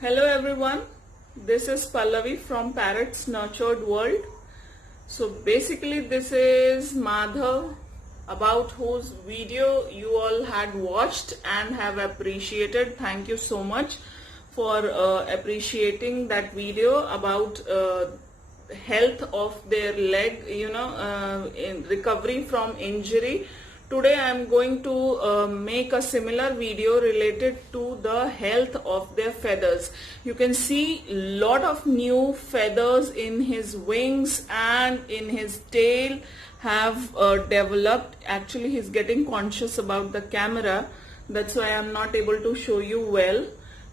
Hello everyone, this is Pallavi from Parrots Nurtured World. So basically this is Madhav, about whose video you all had watched and have appreciated. Thank you so much for appreciating that video about health of their leg, in recovery from injury. Today I am going to make a similar video related to the health of their feathers. You can see lot of new feathers in his wings and in his tail have developed. Actually he's getting conscious about the camera, that's why I'm not able to show you well,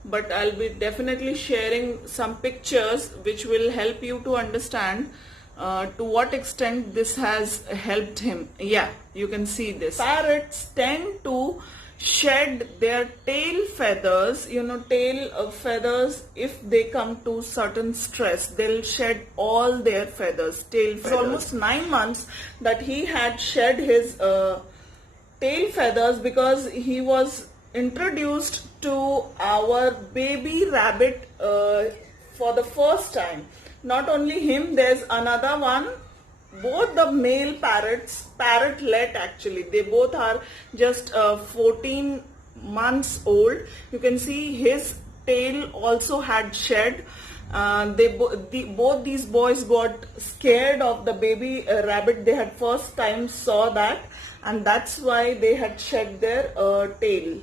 but I'll be definitely sharing some pictures which will help you to understand to what extent this has helped him. Yeah, you can see this. Parrots tend to shed their tail feathers, tail feathers. If they come to certain stress, they'll shed all their feathers, tail feathers. It's almost 9 months that he had shed his tail feathers because he was introduced to our baby rabbit for the first time. Not only him, there's another one. Both the male parrots, parrotlet actually, they both are just 14 months old. You can see his tail also had shed. Both these boys got scared of the baby rabbit. They had first time saw that, and that's why they had shed their tail.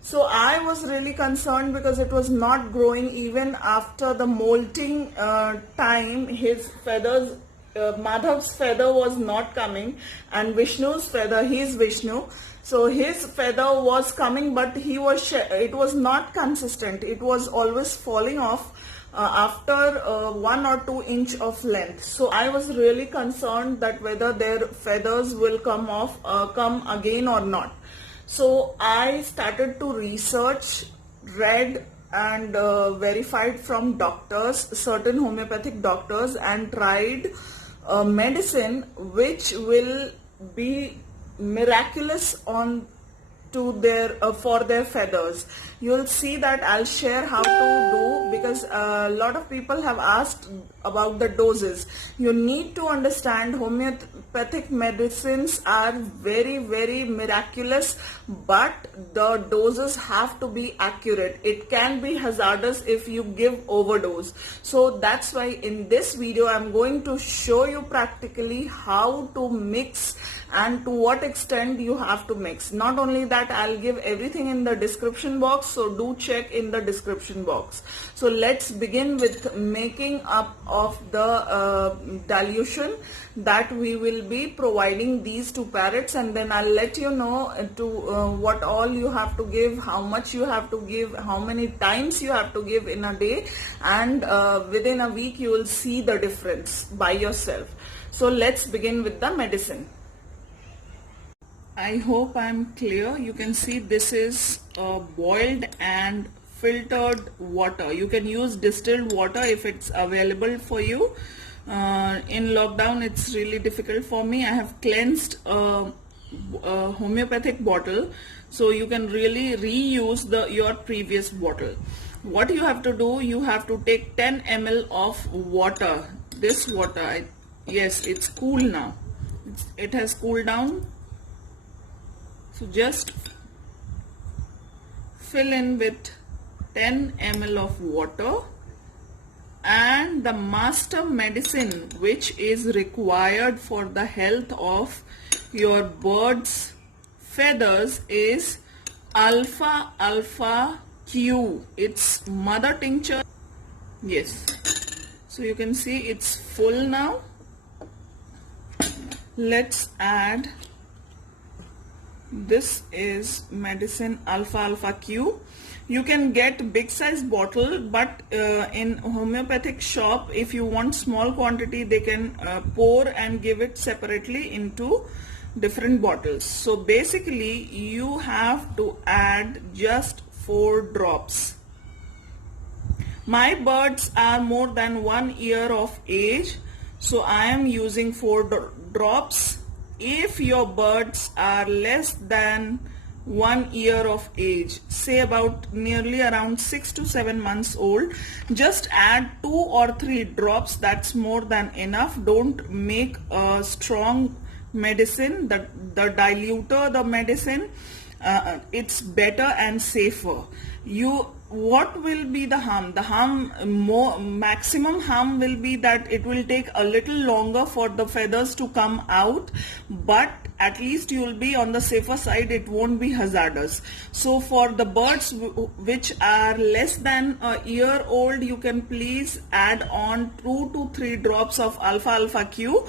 So I was really concerned because it was not growing even after the molting time. His feathers, Madhav's feather was not coming, and Vishnu's feather, he is Vishnu, so his feather was coming, but it was not consistent. It was always falling off after 1 or 2 inch of length. So I was really concerned that whether their feathers will come again or not. So I started to research, read and verified from doctors, certain homeopathic doctors, and tried a medicine which will be miraculous for their feathers. You'll see that I'll share how to do, because a lot of people have asked about the doses. You need to understand homeopathic medicines are very, very miraculous, but the doses have to be accurate. It can be hazardous if you give overdose. So that's why in this video I'm going to show you practically how to mix and to what extent you have to mix. Not only that, I'll give everything in the description box, so do check in the description box. So let's begin with making up of the dilution that we will be providing these two parrots, and then I'll let you know what all you have to give, how much you have to give, how many times you have to give in a day, and within a week you will see the difference by yourself. So let's begin with the medicine. I hope I'm clear. You can see this is boiled and filtered water. You can use distilled water if it's available for you. In lockdown it's really difficult for me. I have cleansed a homeopathic bottle, so you can really reuse your previous bottle. What you have to do, you have to take 10 ml of water. This water, yes, it's cool now. It has cooled down. So just fill in with 10 ml of water, and the master medicine which is required for the health of your bird's feathers is Alpha Alpha Q. It's mother tincture. Yes. So you can see it's full now. Let's add. This is medicine Alpha Alpha Q. You can get big size bottle, but in homeopathic shop, if you want small quantity, they can pour and give it separately into different bottles. So basically you have to add just 4 drops. My birds are more than 1 year of age, so I am using 4 drops. If your birds are less than 1 year of age, say about nearly around 6 to 7 months old, just add 2 or 3 drops. That's more than enough. Don't make a strong medicine, the diluter the medicine. It's better and safer. What will be the harm? Maximum harm will be that it will take a little longer for the feathers to come out, but at least you will be on the safer side. It won't be hazardous. So for the birds which are less than a year old, you can please add on 2 to 3 drops of alpha alpha Q.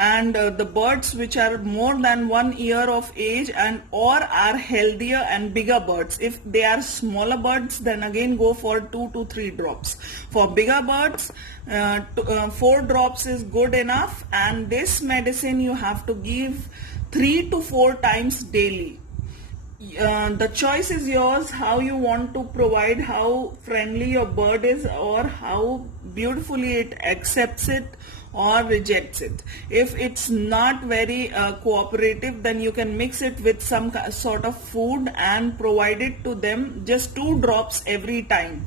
And the birds which are more than 1 year of age and or are healthier and bigger birds, if they are smaller birds, then again go for 2 to 3 drops. For bigger birds, 4 drops is good enough, and this medicine you have to give 3 to 4 times daily. The choice is yours, how you want to provide, how friendly your bird is, or how beautifully it accepts it or rejects it. If it's not very cooperative, then you can mix it with some sort of food and provide it to them, just 2 drops every time.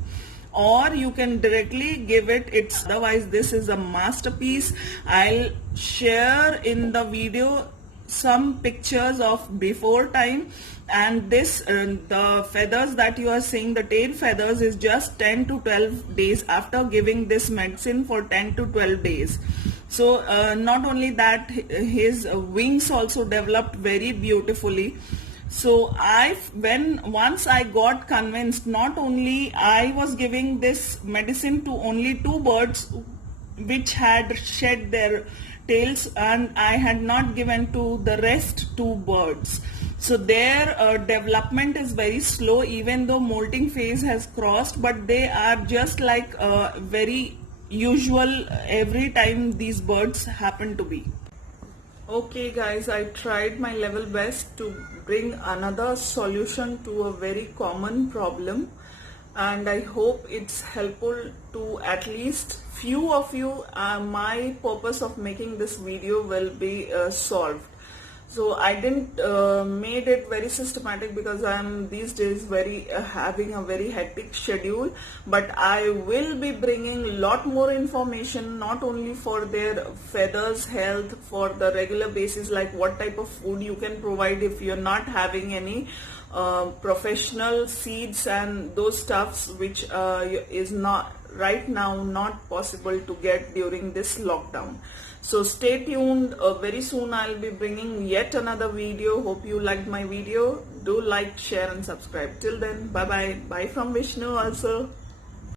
Or you can directly give it. Otherwise, this is a masterpiece. I'll share in the video some pictures of before time, and this the feathers that you are seeing, the tail feathers, is just 10 to 12 days after giving this medicine. For 10 to 12 days. So not only that, his wings also developed very beautifully. So once I got convinced, not only I was giving this medicine to only 2 birds which had shed their tails, and I had not given to the rest 2 birds. So their development is very slow, even though molting phase has crossed, but they are just like very usual every time these birds happen to be. Okay guys, I tried my level best to bring another solution to a very common problem, and I hope it's helpful to at least few of you. My purpose of making this video will be solved. So I didn't made it very systematic because I'm these days having a very hectic schedule, but I will be bringing lot more information, not only for their feathers health, for the regular basis, like what type of food you can provide if you're not having any professional seeds and those stuffs, which is not right now not possible to get during this lockdown. So stay tuned. Very soon I'll be bringing yet another video. Hope you liked my video. Do like, share and subscribe. Till then, bye bye. Bye from Vishnu also.